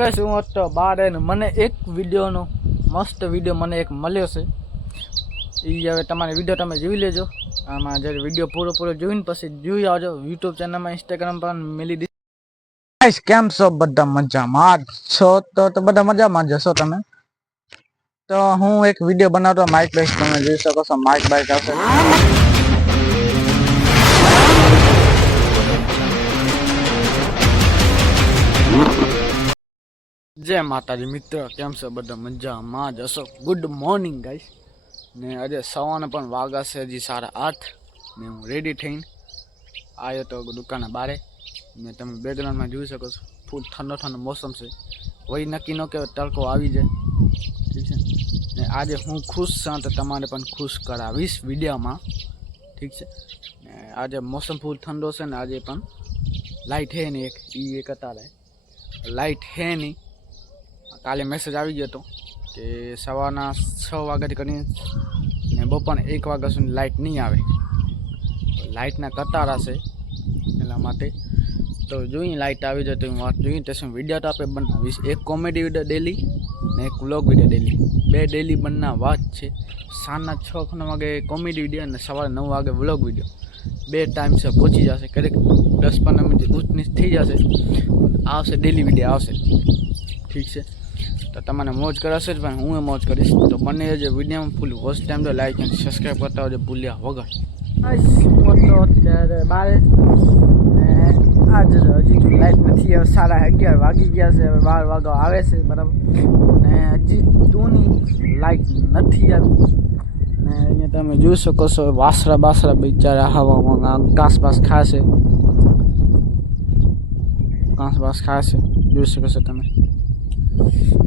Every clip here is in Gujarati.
હું હતો બહાર ને મને એક વિડીયોનો મસ્ત વિડીયો મને એક મળ્યો છે. એ હવે તમારે વિડીયો તમે જોઈ લેજો. આમાં જ્યારે વિડીયો પૂરો જોઈને પછી જોઈ આવજો. યુટ્યુબ ચેનલમાં, ઇન્સ્ટાગ્રામ પર મેલી દીધી. ગાઈસ કેમ છો? બધા મજામાં છો? તો બધા મજામાં જશો તમે. તો હું એક વિડીયો બનાવતો માઇક બાઇક તમે જોઈ શકો છો. માઇક બાઇક આવશે. જય માતાજી મિત્ર, કેમ છો? બધા મજામાં જશો. Good morning guys. ને આજે સવારના પણ વાગા છે હજી 8:30 ને હું રેડી થઈને આવ્યો તો દુકાને બારે. ને તમે બેકગ્રાઉન્ડમાં જોઈ શકો છો ફૂલ ઠંડો મોસમ છે. વહી નક્કી ન કે તડકો આવી જાય, ઠીક છે. ને આજે હું ખુશ છું તો તમારે પણ ખુશ કરાવીશ વિડીયોમાં, ઠીક છે. ને આજે મોસમ ફૂલ ઠંડો છે ને આજે પણ લાઇટ હે નહીં. એક હતા લાઇટ હે નહીં. કાલે મેસેજ આવી ગયો હતો કે સવારના 6 વાગ્યાથી કરીને ને બપોરના 1 વાગ્યા સુધી લાઇટ નહીં આવે. લાઇટના કતારા છે એટલા માટે તો જોઈએ લાઇટ આવી જાય તો હું વાત જોઈએ તો શું વિડીયો તો આપણે બનાવીશ. એક કોમેડી વિડીયો ડેલી ને એક વ્લોગ વિડીયો ડેલી, બે ડેલી બંને વાત છે. સાંજના 6 વાગે કોમેડી વિડીયો અને સવારે 9 વાગે વ્લોગ વિડીયો. બે ટાઈમ છે પહોંચી જશે. ક્યારેક 10-15 મિનિટ ઊંચની થઈ જશે પણ આવશે, ડેલી વિડીયો આવશે, ઠીક છે. તો તમને મોજ કરાશે જ પણ હું એ મોજ કરીશ. તો બંને જે વિડીયોમાં ફૂલ વોચ ટાઈમ તો લાઈક અને સબસ્ક્રાઈબ કરતા હોજો ભૂલ્યા વગર. હું તો અત્યારે બારે ને આજ હજી તો લાઈટ નથી. હવે 11:30 વાગી ગયા છે. હવે 12 વાગ્યા આવે છે બરાબર. ને હજી તોની લાઈટ નથી આવી. ને અહીંયા તમે જોઈ શકો છો વાસરા બિચારા હવામાં ઘાસ બાસ ખાશે, જોઈ શકો છો તમે.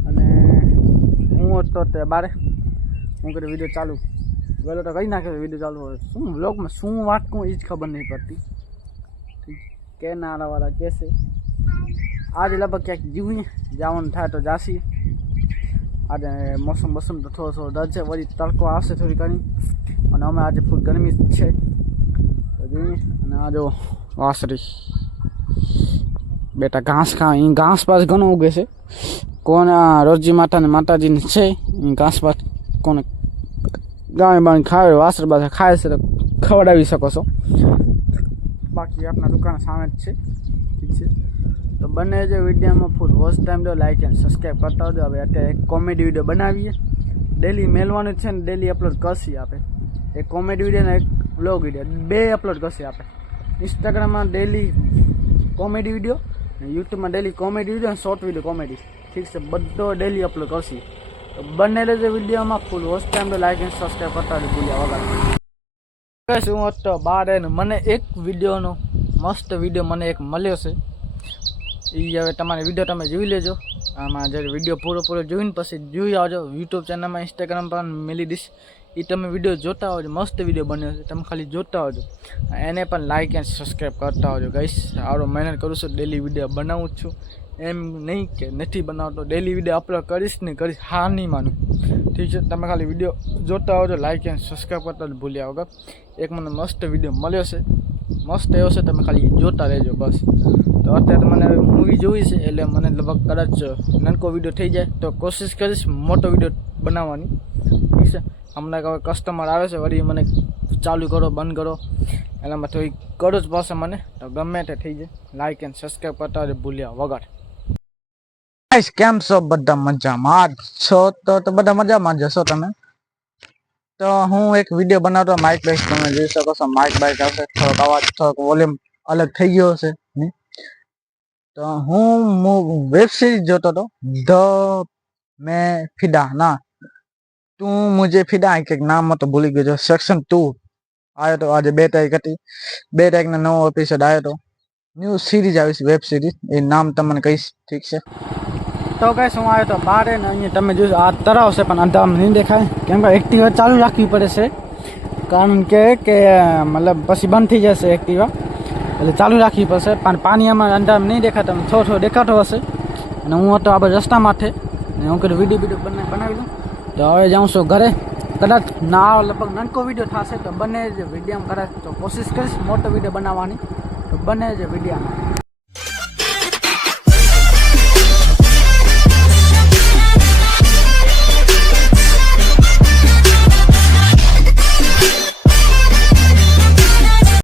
અને હું તો તે બારે હું કરી વિડીયો ચાલુ વહેલો તો કહી નાખ્યો વિડીયો ચાલુ હોય. શું વ્લોગમાં શું વાત કહું એ જ ખબર નહીં પડતી. ઠીક કે નારાવાળા કહેશે આજે લગભગ ક્યાંક જીવીએ જવાનું થાય તો જાસી. આજે મોસમ તો થોડો ડર છે. વળી તડકો આવશે થોડી ઘણી અને અમે આજે ફૂલ ગરમી જ છે તો જોઈએ. અને આ જો વાસરી બેટા ઘાસ ખા. એ ઘાસ પાસ ઘણું ઉગે છે. કોને રોજી માતાજીને છે એ ઘાસ પાસ કોને ગામે બાને ખાવે વાસર બાસર ખાય છે તો ખવડાવી શકો છો. બાકી આપણા દુકાન સામે જ છે, ઠીક છે. તો બંને જે વિડીયોમાં ફૂલ વોચ ટાઈમ દો, લાઈક એન્ડ સબસ્ક્રાઈબ કરતા હોજો. હવે અત્યારે એક કોમેડી વિડીયો બનાવીએ. ડેલી મેલવાનું છે ને ડેલી અપલોડ કરશી આપે. એક કોમેડી વિડીયો ને એક વ્લોગ વિડીયો બે અપલોડ કરશી આપે. ઇન્સ્ટાગ્રામમાં ડેલી કોમેડી વિડીયો ને યુટ્યુબમાં ડેલી કોમેડી વિડીયો અને શોર્ટ વિડીયો કોમેડી, ઠીક છે. બધો ડેલી અપલોડ કરશી. તો બંને જે વિડીયોમાં ફૂલ વોચ ટાઈમ તો લાઈક એન્ડ સબસ્ક્રાઈબ કરતા હોજો ભૂલ્યા વગર. હું હતો બહાર ને મને એક વિડીયોનો મસ્ત વિડીયો મને એક મળ્યો છે. એ હવે તમારે વિડીયો તમે જોઈ લેજો. આમાં જ્યારે વિડીયો પૂરો જોઈને પછી જોઈ આવજો. યુટ્યુબ ચેનલમાં, ઇન્સ્ટાગ્રામ પર મેલી દઈશ. એ તમે વિડીયો જોતા હોજો. મસ્ત વિડીયો બન્યો છે, તમે ખાલી જોતા હોજો. એને પણ લાઈક એન્ડ સબસ્ક્રાઈબ કરતા હોજો ગાઈસ. આવડો મહેનત કરું છું, ડેલી વિડીયો બનાવું જ છું. એમ નહીં કે નથી બનાવતો. ડેલી વિડીયો અપલોડ કરીશ ને કરીશ, હાર નહીં માનું, ઠીક છે. તમે ખાલી વિડીયો જોતા હોજો, લાઈક એન્ડ સબસ્ક્રાઈબ કરતા હોજો ભૂલ્યા વગર. એક મને મસ્ત વિડીયો મળ્યો છે, મસ્ત એવો છે. તમે ખાલી જોતા રહેજો બસ. તો અત્યારે મને મૂવી જોઈ છે એટલે મને લગભગ કદાચ નાનકો વિડીયો થઈ જાય તો કોશિશ કરીશ મોટો વિડીયો બનાવવાની, ઠીક છે. હમણાં હવે કસ્ટમર આવે છે વળી મને ચાલુ કરો બંધ કરો એનામાં થોડી કરો જ પાસે મને. તો ગમે તે થઈ જાય, લાઈક એન્ડ સબસ્ક્રાઈબ કરતા હોય ભૂલ્યા વગર. કેમ છો? બધા મજામાં છો? તો બધા મજામાં જશો તમે. તો હું એક વિડીયો બનાવતો માઇક બાઇક તમે જોઈ શકો છો. માઇક બાઇક આવશે. થોડોક અવાજ થોડોક વોલ્યુમ અલગ થઈ ગયો છે. તો હું વેબ સિરીઝ જોતો હતો ધ મેં ફિદા ના તું મુझे ફિદા કંઈક નામ હતો, ભૂલી ગયો. સેક્શન 2 આવ્યો તો આજે 2 તારીખ હતી. 2 તારીખનો નવો એપિસોડ આવ્યો તો. ન્યૂ સિરીઝ આવી છે, વેબ સિરીઝ. એ નામ તમને કહીશ, ઠીક છે. તો કઈશ હું આવ્યો તો બારે ને અહીંયા તમે જોશો આ તળાવ છે પણ અંધારામાં નહીં દેખાય કેમ કે એક્ટિવા ચાલુ રાખવી પડે છે. કારણ કે મતલબ પછી બંધ થઈ જશે એક્ટિવા એટલે ચાલુ રાખવી પડશે. પણ પાણી આમાં અંધારામાં નહીં દેખાય, તમને થોડો દેખાતો હશે. અને હું હતો આ રસ્તા માટે ને હું કીધું વિડીયો બનાવી દઉં. તો હવે જાઉં છું ઘરે. કદાચ ના લગભગ નાનકો વિડીયો થશે તો બંને જે વિડીયોમાં કદાચ તો કોશિશ કરીશ મોટો વિડીયો બનાવવાની. તો બંને જે વિડીયોમાં